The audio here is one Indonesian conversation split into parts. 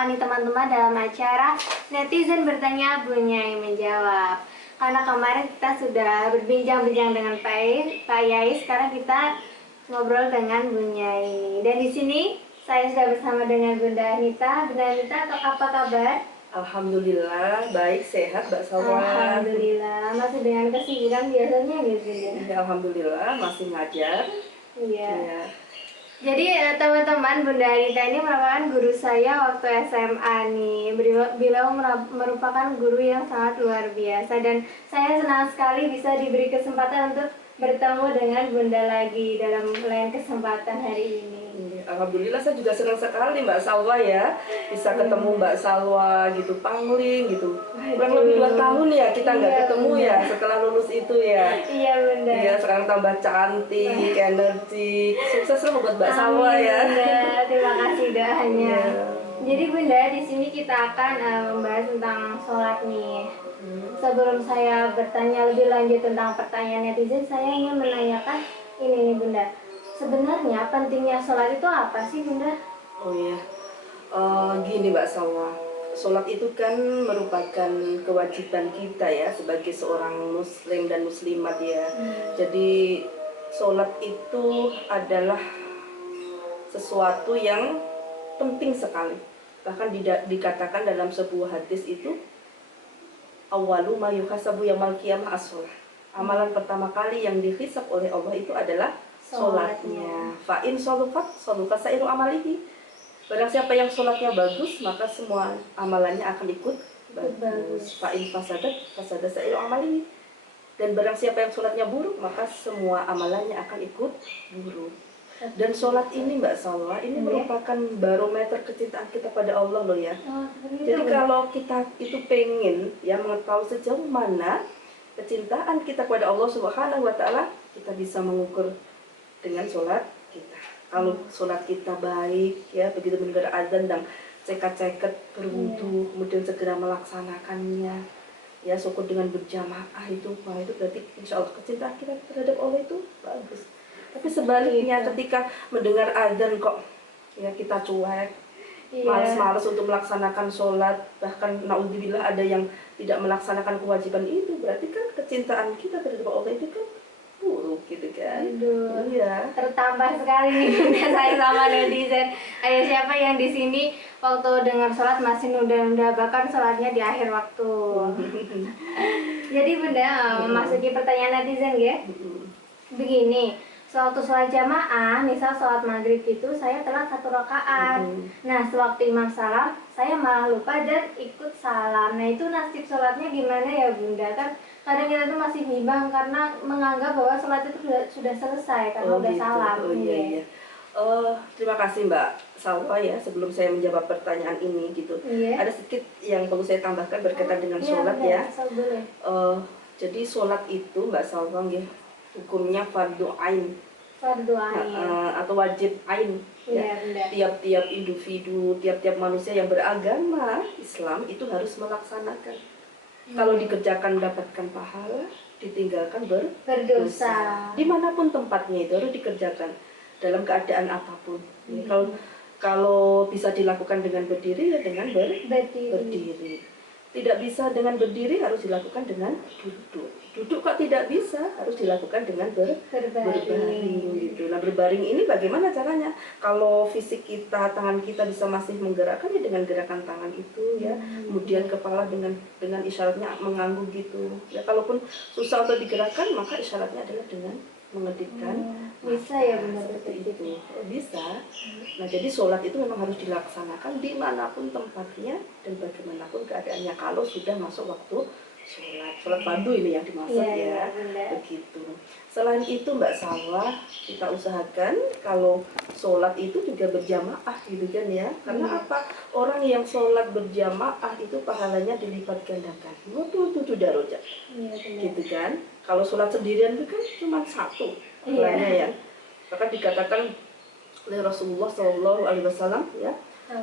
menemani teman-teman dalam acara Netizen Bertanya Bunyai Menjawab. Karena kemarin kita sudah berbincang-bincang dengan Pak Yai, sekarang kita ngobrol dengan Bunyai. Dan di sini saya sudah bersama dengan Bunda Anita. Bunda Anita, apa kabar? Alhamdulillah, baik, sehat, Mbak Salwa. Alhamdulillah, masih dengan kesibukan biasanya gitu ya? Alhamdulillah, masih ngajar. Iya. Ya. Jadi teman-teman, Bunda Anita ini merupakan guru saya waktu SMA nih. Beliau merupakan guru yang sangat luar biasa dan saya senang sekali bisa diberi kesempatan untuk bertemu dengan Bunda lagi dalam lain kesempatan hari ini. Alhamdulillah, saya juga senang sekali Mbak Salwa ya, bisa ketemu Mbak Salwa gitu, pangling gitu. Kurang lebih 2 tahun ya kita nggak ketemu ya setelah lulus itu ya. Iya Bunda. Iya, sekarang tambah cantik, energik, sukses lah buat Mbak Salwa ya. Bunda, terima kasih doanya. Jadi Bunda, di sini kita akan membahas tentang sholat nih. Sebelum saya bertanya lebih lanjut tentang pertanyaan netizen, saya ingin menanyakan ini nih Bunda. Sebenarnya pentingnya sholat itu apa sih Bunda? Oh iya, gini Mbak Salwa, sholat itu kan merupakan kewajiban kita ya sebagai seorang muslim dan muslimat ya. Jadi sholat itu adalah sesuatu yang penting sekali. Bahkan dikatakan dalam sebuah hadis itu, awwalu ma yuhasabu yaumal qiyamah as-sholah. Amalan pertama kali yang dihisab oleh Allah itu adalah sholatnya. Fa'in sholukat sairu amalihi. Barang siapa yang sholatnya bagus, maka semua amalannya akan ikut bagus. Fa'in fasada sairu amalihi. Dan barang siapa yang sholatnya buruk, maka semua amalannya akan ikut buruk. Dan sholat ini Mbak Salwa, ini merupakan barometer kecintaan kita pada Allah loh ya. Jadi kalau kita itu pengen ya mengetahui sejauh mana kecintaan kita kepada Allah Subhanahu wa Ta'ala, kita bisa mengukur dengan sholat kita. Kalau sholat kita baik ya, begitu mendengar azan dan ceket berwudu, kemudian segera melaksanakannya ya, syukur dengan berjamaah itu, wah itu berarti insya Allah kecintaan kita terhadap Allah itu bagus. Tapi sebaliknya ketika mendengar azan kok ya kita cuek, malas-malas untuk melaksanakan sholat, bahkan naudzubillah ada yang tidak melaksanakan kewajiban itu, berarti kan kecintaan kita terhadap Allah itu kan buruk gitu kan. Aduh, iya. Tertambah sekali nih Bunda saya sama netizen. Ayo siapa yang di sini waktu dengar sholat masih nunda-nunda, bahkan sholatnya di akhir waktu. Jadi Bunda, memasuki pertanyaan netizen ya. Begini, sewaktu sholat jamaah, misal sholat maghrib gitu, saya telat 1 rakaat. Nah, sewaktu imam salam, saya malah lupa dan ikut salam. Nah, itu nasib sholatnya gimana ya Bunda? Kan kadang kita tuh masih bimbang karena menganggap bahwa sholat itu sudah selesai karena udah gitu. Salam. Iya. Terima kasih Mbak Salwa ya, sebelum saya menjawab pertanyaan ini gitu. Ada sedikit yang perlu saya tambahkan berkaitan dengan sholat ya. Jadi sholat itu Mbak Salwa ya, hukumnya fardu ain. Fardu ain. Atau wajib ain. Ya. Tiap-tiap individu, tiap-tiap manusia yang beragama Islam itu harus melaksanakan. Kalau dikerjakan dapatkan pahala, ditinggalkan berdosa. Dimanapun tempatnya itu harus dikerjakan dalam keadaan apapun. Kalau bisa dilakukan dengan berdiri ya dengan berdiri. Tidak bisa dengan berdiri harus dilakukan dengan duduk. Duduk kok tidak bisa, harus dilakukan dengan berbaring gitu. Nah, berbaring ini bagaimana caranya? Kalau fisik kita, tangan kita bisa masih menggerakkan ya dengan gerakan tangan itu ya. Kemudian kepala dengan isyaratnya mengangguk gitu. Ya, kalaupun susah untuk digerakkan, maka isyaratnya adalah dengan mengedipkan. Bisa ya benar seperti itu. Bisa. Nah, jadi sholat itu memang harus dilaksanakan dimanapun tempatnya dan bagaimanapun keadaannya. Kalau sudah masuk waktu sholat fardu ini yang dimaksud ya. Begitu. Selain itu Mbak Salwa, kita usahakan kalau sholat itu juga berjamaah gitu kan ya. Karena apa? Orang yang sholat berjamaah itu pahalanya dilipat gandakan. Itu darajat. Gitu kan. Kalau sholat sendirian itu kan cuma 1 pahalanya ya. Bahkan dikatakan oleh Rasulullah SAW ya,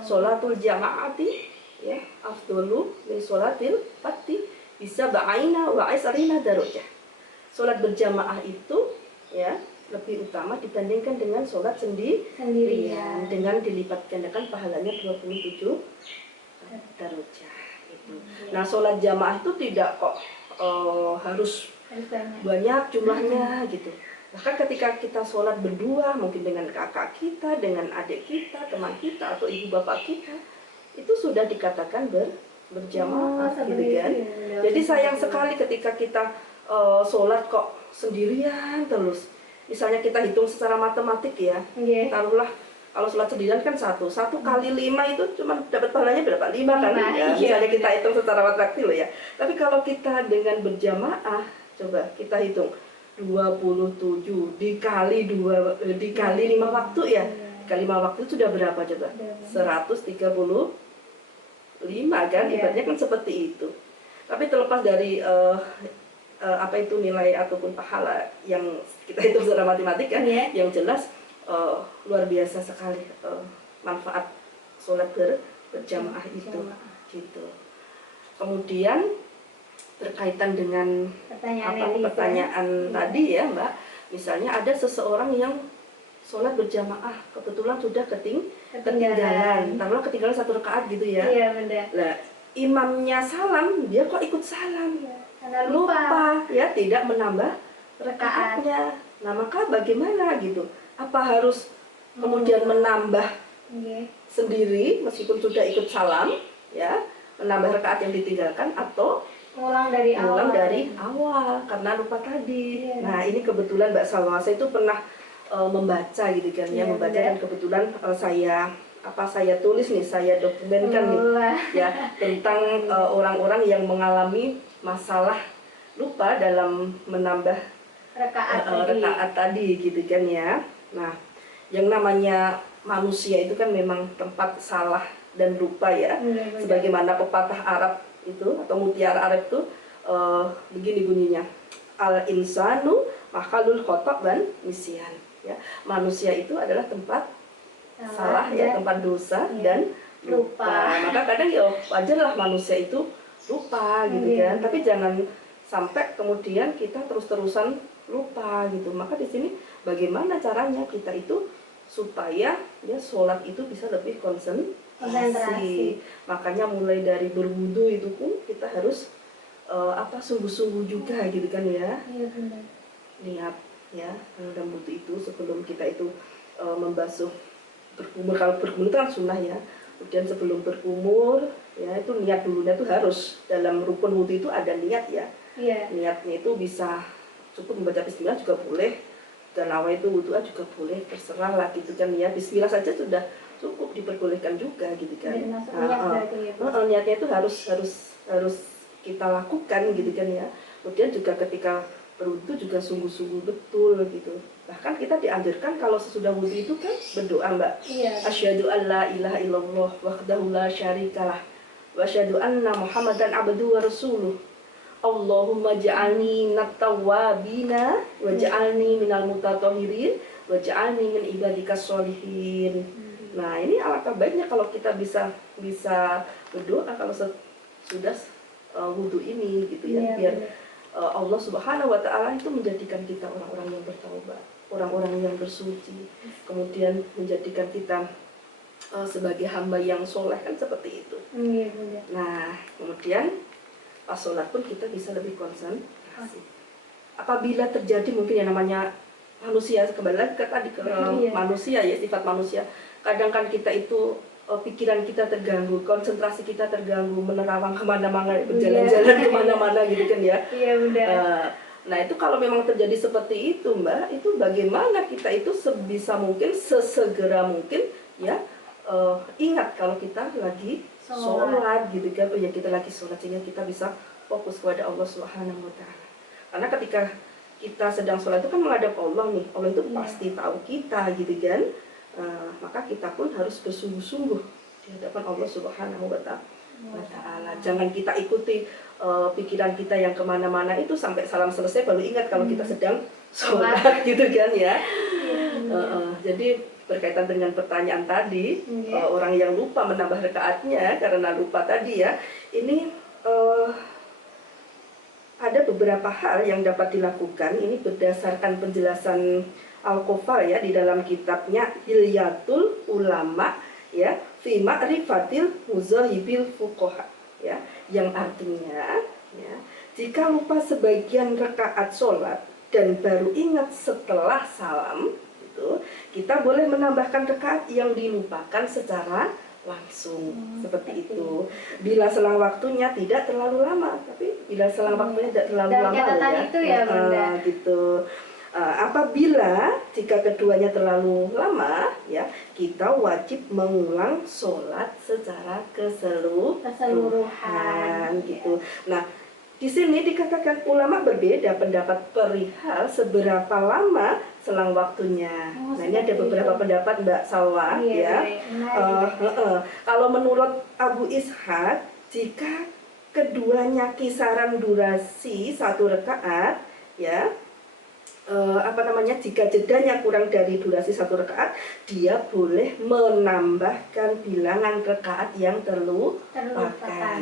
sholatul jamaati ya afdalu min sholatil fati bisa ba'aina wa aisarina darajah. Sholat berjamaah itu ya lebih utama dibandingkan dengan sholat Sendirian. dengan dilipat gandakan pahalanya 27 darajah itu. Nah, sholat jamaah itu tidak kok harus banyak jumlahnya gitu. Bahkan ketika kita sholat berdua, mungkin dengan kakak kita, dengan adik kita, teman kita, atau ibu bapak kita, itu sudah dikatakan berjamaah gitu kan. Jadi sayang sekali ketika kita sholat kok sendirian terus. Misalnya kita hitung secara matematik ya, taruhlah kalau sholat sendirian kan satu kali 5 itu cuma dapat pahalanya berapa? 5 kan? Ya, misalnya kita hitung secara matematik loh ya. Tapi kalau kita dengan berjamaah, coba kita hitung 27 dikali 5 waktu ya. Dikali 5 waktu itu sudah berapa coba? 135 kan? Ibaratnya kan seperti itu. Tapi terlepas dari apa itu nilai ataupun pahala yang kita hitung secara matematik kan, yang jelas luar biasa sekali manfaat sholat berjamaah itu gitu. Kemudian berkaitan dengan pertanyaan tadi ya Mbak, misalnya ada seseorang yang sholat berjamaah kebetulan sudah ketinggalan, taruhlah ketinggalan 1 rakaat gitu ya. Iya benar. Nah, imamnya salam, dia kok ikut salam? Karena lupa ya, tidak menambah rakaatnya. Nah, maka bagaimana gitu? Apa harus kemudian menambah sendiri meskipun sudah ikut salam ya, menambah rakaat yang ditinggalkan, atau ulang dari awal karena lupa tadi. Nah, ini kebetulan Mbak Salwa, saya itu pernah membaca gitu kan ya, membaca dan kebetulan saya tulis nih, saya dokumenkan nih ya tentang orang-orang yang mengalami masalah lupa dalam menambah rakaat tadi gitu kan ya. Nah, yang namanya manusia itu kan memang tempat salah dan lupa ya. Sebagaimana pepatah Arab itu atau mutiara Arab itu begini bunyinya, al insanu mahalul khotok dan nisyan ya. Manusia itu adalah tempat salah ya, tempat dosa dan lupa. Maka kadang ya wajarlah manusia itu lupa gitu kan. Tapi jangan sampai kemudian kita terus-terusan lupa gitu. Maka di sini bagaimana caranya kita itu supaya ya sholat itu bisa lebih konsentrasi. Makanya mulai dari berwudu itu pun kita harus sungguh-sungguh juga gitu kan ya. Iya benar. Niat ya dalam wudu itu sebelum kita itu membasuh berkumur. Kalau berkumur itu kan sunnah ya. Kemudian sebelum berkumur ya itu niat dulunya itu harus, dalam rukun wudu itu ada niat ya. Niatnya itu bisa cukup membaca bismillah juga boleh, dan awal itu wudu'an juga boleh, terserah lah gitu kan ya. Bismillah saja sudah cukup, diperbolehkan juga gitu kan. Niatnya itu harus kita lakukan gitu kan ya. Kemudian juga ketika berwudu juga sungguh-sungguh betul gitu. Bahkan kita dianjurkan kalau sesudah wudu itu kan berdoa Mbak. Asyhadu an la ilaha illallah wahdahu la syarikalah wa asyhadu anna Muhammadan abduhu wa rasuluh. Allahumma ja'alni minat tawwabina wa ja'alni minal mutatahhirin wa ja'alni min ibadikas sholihin. Nah, ini alangkah baiknya kalau kita bisa berdoa kalau sudah wudu ini gitu ya, biar Allah Subhanahu wa taala itu menjadikan kita orang-orang yang bertaubat, orang-orang yang bersuci, kemudian menjadikan kita sebagai hamba yang soleh kan seperti itu. Nah, kemudian pas sholat pun kita bisa lebih konsentrasi. Apabila terjadi mungkin yang namanya manusia, kembali lagi ke tadi ke manusia ya, sifat manusia. Kadang kan kita itu pikiran kita terganggu, konsentrasi kita terganggu, menerawang kemana-mana, berjalan-jalan kemana-mana gitu kan ya. Iya benar. Nah itu kalau memang terjadi seperti itu Mbak, itu bagaimana kita itu sebisa mungkin, sesegera mungkin ya ingat kalau kita lagi sholat gitu kan, ya kita lagi sholat sehingga kita bisa fokus kepada Allah Subhanahu wa taala. Karena ketika kita sedang sholat itu kan menghadap Allah nih, Allah itu pasti tahu kita gitu kan. Maka kita pun harus bersungguh-sungguh di hadapan Allah Subhanahu wa taala. Jangan kita ikuti pikiran kita yang kemana-mana itu sampai salam selesai baru ingat kalau kita sedang sholat gitu kan ya. Jadi berkaitan dengan pertanyaan tadi, orang yang lupa menambah rakaatnya karena lupa tadi ya, ini ada beberapa hal yang dapat dilakukan. Ini berdasarkan penjelasan Al-Qofar ya di dalam kitabnya Hilyatul Ulama ya fi ma'rifatil muzahibil fuqaha ya, yang artinya ya, jika lupa sebagian rakaat sholat dan baru ingat setelah salam itu, kita boleh menambahkan rakaat yang dilupakan secara langsung seperti itu. Bila selang waktunya tidak terlalu lama, tapi bila selang waktunya tidak terlalu Dan lama catatan ya, itu ya Bunda. Gitu. Apabila jika keduanya terlalu lama ya, kita wajib mengulang sholat secara keseluruhan gitu. Nah, di sini dikatakan ulama berbeda pendapat perihal seberapa lama selang waktunya. Nah, ini ada beberapa pendapat Mbak Salwa ya. Kalau menurut Abu Ishaq, jika keduanya kisaran durasi 1 rakaat ya, jika jedanya kurang dari durasi 1 rakaat, dia boleh menambahkan bilangan rakaat yang terlupakan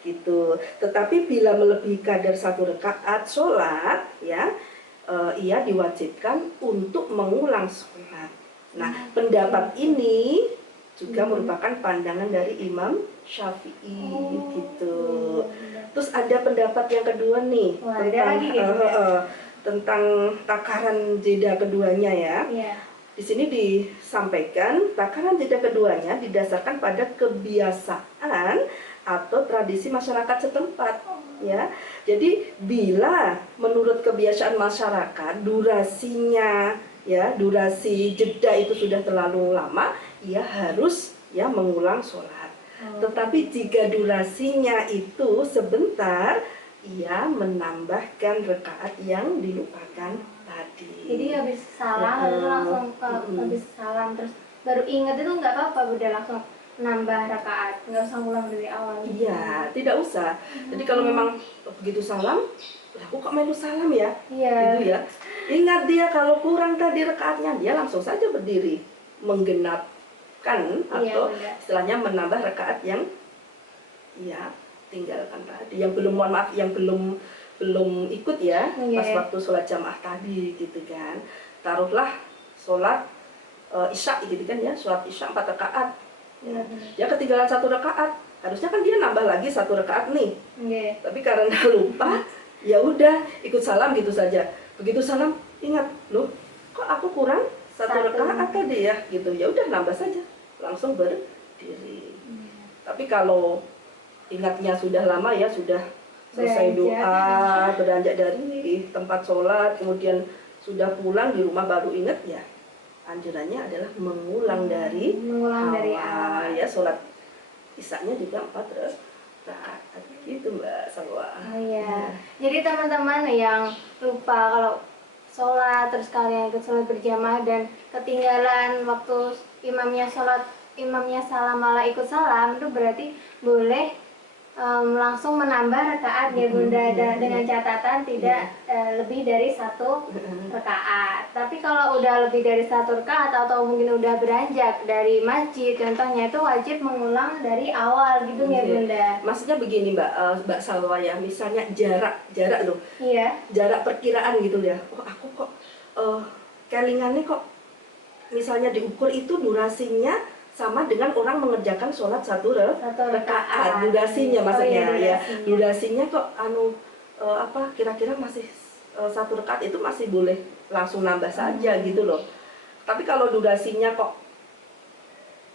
gitu. Tetapi bila melebihi kadar 1 rakaat sholat ya, ia diwajibkan untuk mengulang sholat. Nah, pendapat ini juga merupakan pandangan dari Imam Syafi'i gitu. Terus ada pendapat yang kedua nih tentang takaran jeda keduanya ya. Di sini disampaikan takaran jeda keduanya didasarkan pada kebiasaan atau tradisi masyarakat setempat ya. Jadi bila menurut kebiasaan masyarakat durasinya ya, durasi jeda itu sudah terlalu lama, ia harus ya mengulang sholat. Tetapi jika durasinya itu sebentar, ia menambahkan rakaat yang dilupakan tadi. Jadi habis salam langsung habis salam terus baru ingat itu nggak apa-apa, udah langsung nambah rakaat, nggak usah ulang dari awal. Iya, tidak usah. Jadi kalau memang begitu salam, aku kok melu salam ya? Gitu ya. Ingat dia kalau kurang tadi rakaatnya, dia langsung saja berdiri menggenapkan atau istilahnya menambah rakaat yang ya tinggalkan tadi, yang belum, mohon maaf, yang belum ikut ya pas waktu sholat jamaah tadi gitu kan. Taruhlah sholat isya gitu kan ya, sholat isya 4 rakaat ya. Dia ketinggalan 1 rakaat, harusnya kan dia nambah lagi 1 rakaat nih. Tapi karena lupa ya udah ikut salam gitu saja. Begitu salam ingat, loh kok aku kurang 1 rakaat tadi ya gitu, ya udah nambah saja, langsung berdiri. Tapi kalau ingatnya sudah lama ya, sudah selesai doa, beranjak dari tempat sholat, kemudian sudah pulang di rumah baru ingat ya, anjurannya adalah mengulang dari awal ya. Sholat isya-nya juga 4 rakaat gitu Mbak Salwa. Jadi teman-teman yang lupa kalau sholat, terus kalian ikut sholat berjamaah dan ketinggalan waktu imamnya sholat, imamnya salam malah ikut salam, itu berarti boleh langsung menambah rakaat ya Bunda, dengan catatan tidak lebih dari 1 rakaat. Tapi kalau udah lebih dari 1 rakaat atau mungkin udah beranjak dari masjid contohnya, itu wajib mengulang dari awal gitu ya Bunda. Maksudnya begini Mbak Salwa ya, misalnya jarak loh. Jarak perkiraan gitu ya. Oh aku kok kelingannya kok misalnya diukur itu durasinya sama dengan orang mengerjakan sholat 1 rakaat. Durasinya maksudnya ya. Durasinya kok kira-kira masih 1 rakaat, itu masih boleh langsung nambah saja gitu loh. Tapi kalau durasinya kok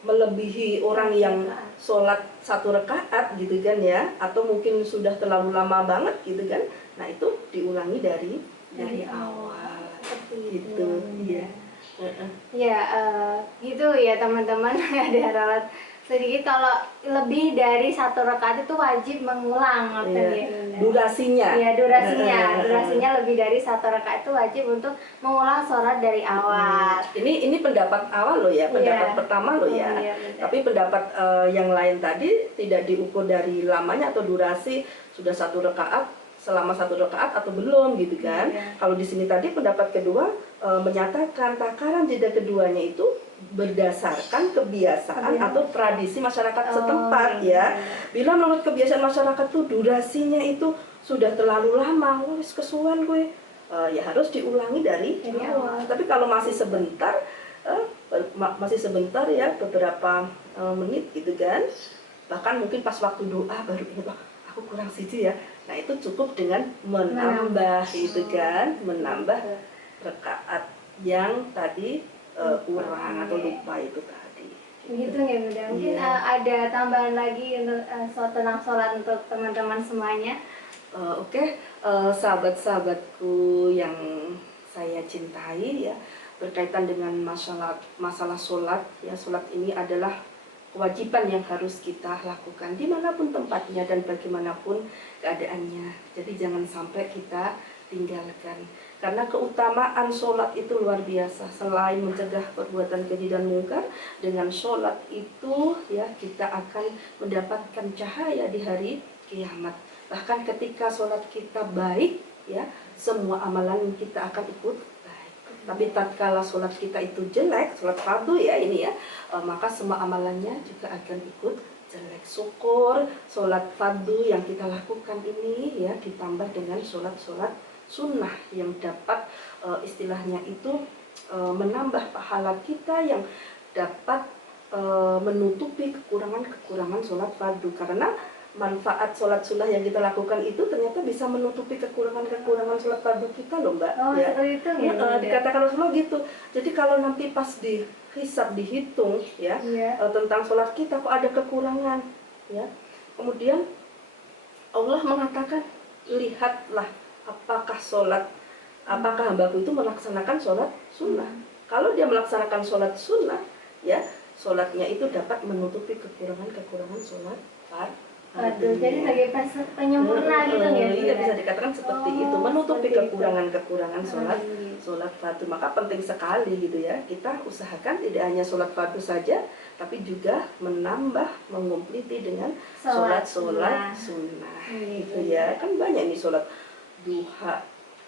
melebihi orang yang sholat 1 rakaat gitu kan ya, atau mungkin sudah terlalu lama banget gitu kan, nah itu diulangi dari awal gitu ya. Gitu ya teman-teman. Ada ralat sedikit, kalau lebih dari 1 rakaat itu wajib mengulang durasinya. Durasinya lebih dari 1 rakaat itu wajib untuk mengulang sholat dari awal. Ini pendapat awal loh ya, pendapat pertama loh ya. Tapi pendapat yang lain tadi tidak diukur dari lamanya atau durasi sudah 1 rakaat selama 1 rakaat atau belum gitu kan. Kalau di sini tadi pendapat kedua menyatakan takaran jeda keduanya itu berdasarkan kebiasaan atau tradisi masyarakat setempat ya. Bila menurut kebiasaan masyarakat tuh durasinya itu sudah terlalu lama, wis kesuwen gue ya harus diulangi dari awal. Tapi kalau masih sebentar, ya beberapa menit gitu kan, bahkan mungkin pas waktu doa baru ingat, "Wah, aku kurang siji ya." Nah itu cukup dengan menambah gitu kan, menambah rakaat yang tadi kurang atau lupa itu tadi. Begitu ya Bunda. Mungkin ada tambahan lagi untuk tentang sholat untuk teman-teman semuanya. Oke, sahabat-sahabatku yang saya cintai ya, berkaitan dengan masalah sholat ya, sholat ini adalah kewajiban yang harus kita lakukan dimanapun tempatnya dan bagaimanapun keadaannya. Jadi jangan sampai kita tinggalkan, karena keutamaan sholat itu luar biasa. Selain mencegah perbuatan keji dan mungkar, dengan sholat itu ya kita akan mendapatkan cahaya di hari kiamat. Bahkan ketika sholat kita baik ya, semua amalan kita akan ikut baik. Tapi tatkala sholat kita itu jelek, sholat fardu ya ini ya, maka semua amalannya juga akan ikut jelek. Syukur sholat fardu yang kita lakukan ini ya ditambah dengan sholat-sholat sunnah yang dapat istilahnya itu menambah pahala kita, yang dapat menutupi kekurangan-kekurangan sholat fardu. Karena manfaat sholat sunnah yang kita lakukan itu ternyata bisa menutupi kekurangan-kekurangan sholat fardu kita loh Mbak. Oh ya, itu ya, dikatakan Rasulullah gitu. Jadi kalau nanti pas dihisab, dihitung ya, tentang sholat kita kok ada kekurangan ya, kemudian Allah mengatakan, lihatlah apakah hambaku itu melaksanakan sholat sunnah. Kalau dia melaksanakan sholat sunnah ya, sholatnya itu dapat menutupi kekurangan-kekurangan sholat fardu. Jadi sebagai penyempurna gitu ya. Iya, bisa dikatakan seperti itu, menutupi kekurangan-kekurangan sholat fardu. Maka penting sekali gitu ya, kita usahakan tidak hanya sholat fardu saja, tapi juga menambah, mengumpuliti dengan sholat-sholat sunnah gitu ya. Kan banyak nih sholat duha,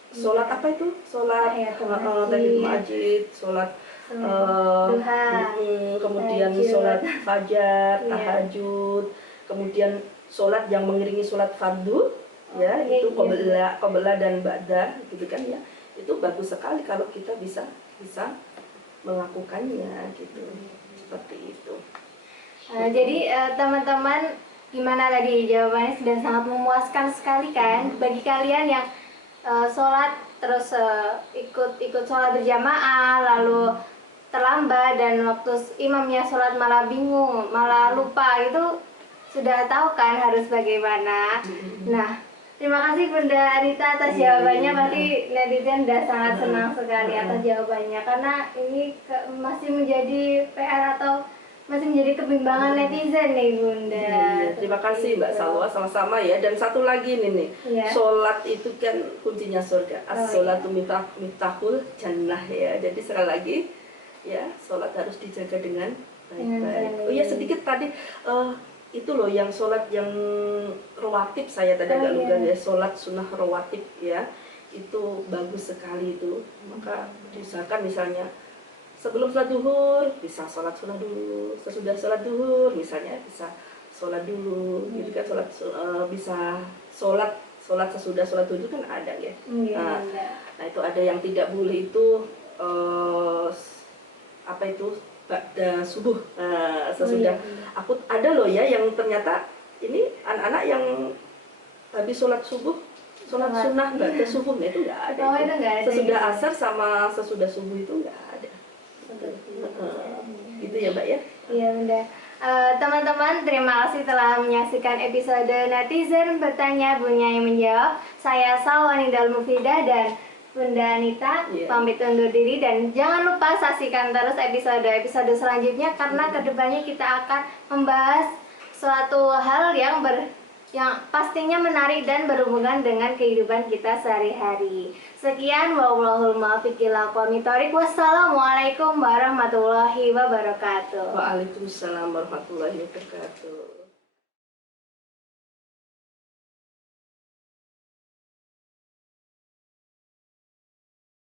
sholat apa itu? Sholat tahiyyatul masjid, sholat duha, kemudian sholat fajar, tahajud, kemudian sholat yang mengiringi sholat fardu ya, itu qabla dan ba'da gitu kan ya. Itu bagus sekali kalau kita bisa melakukannya gitu. Seperti itu. Jadi teman-teman, gimana tadi jawabannya? Sudah sangat memuaskan sekali kan bagi kalian yang sholat terus ikut sholat berjamaah lalu terlambat, dan waktu imamnya sholat malah bingung, malah lupa, itu sudah tahu kan harus bagaimana. Nah, terima kasih Bunda Anita atas jawabannya. Pasti netizen sudah sangat senang sekali atas jawabannya, karena ini masih menjadi PR atau masih menjadi kebimbangan netizen nih Bunda. Terima kasih Mbak Salwa, sama-sama ya. Dan satu lagi nih, sholat itu kan kuncinya surga. As-sholatu miftahul jannah ya. Jadi sekali lagi ya, sholat harus dijaga dengan baik-baik. Oh ya, sedikit tadi itu loh yang sholat yang rawatib, saya tadi agak lupa ya, sholat sunnah rawatib ya, itu bagus sekali itu. Maka diusahakan misalnya sebelum sholat duhur bisa sholat sunnah dulu, sesudah sholat duhur misalnya bisa sholat dulu gitu kan. Bisa sholat sesudah sholat duhur kan ada ya. Nah itu ada yang tidak boleh itu apa itu ba'da subuh, sesudah. Aku ada loh ya yang ternyata ini anak-anak yang habis sholat subuh, sholat sunnah ba'da subuh, itu nggak ada. Sesudah asar sama sesudah subuh itu nggak ada. Gitu ya Mbak ya. Iya Bunda. Teman-teman, terima kasih telah menyaksikan episode Netizen Bertanya Bunya yang Menjawab. Saya Salwani Dalmufidah dan Bunda Anita pamit undur diri, dan jangan lupa saksikan terus episode selanjutnya, karena kedepannya kita akan membahas suatu hal yang pastinya menarik dan berhubungan dengan kehidupan kita sehari-hari. Sekian, wallahul muwaffiq ila aqwamit thoriq. Wassalamualaikum warahmatullahi wabarakatuh. Waalaikumsalam warahmatullahi wabarakatuh.